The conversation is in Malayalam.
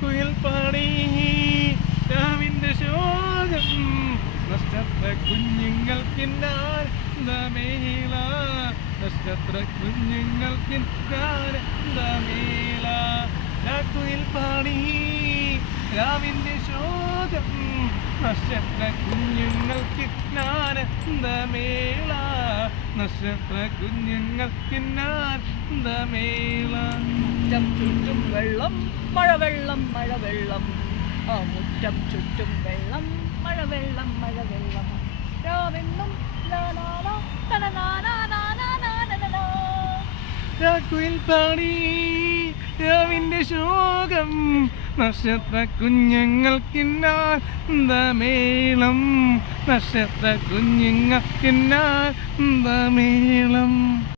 കുയിൽ പാടി രാവിന്റെ ശോകം നക്ഷത്ര കുഞ്ഞുങ്ങൾക്കിന്നാരമേള നക്ഷത്ര കുഞ്ഞുങ്ങൾക്കിന്നാരമേള കുയിൽ പാടി രാവിന്റെ ശോകം നക്ഷത്ര കുഞ്ഞുങ്ങൾക്കിന്നാരമേള നക്ഷത്ര കുഞ്ഞുങ്ങൾക്കിന്നാരമേള ചുറ്റും വെള്ളം മഴവെള്ളം മഴവെള്ളം ആ മുറ്റം ചുറ്റും വെള്ളം മഴവെള്ളം മഴവെള്ളം രാവെന്നും കുയിൽ പാടി രാവിന്റെ ശോകം നക്ഷത്ര കുഞ്ഞുങ്ങൾക്കിന്നാരമേളം നക്ഷത്ര കുഞ്ഞുങ്ങൾക്കിന്നാരമേളം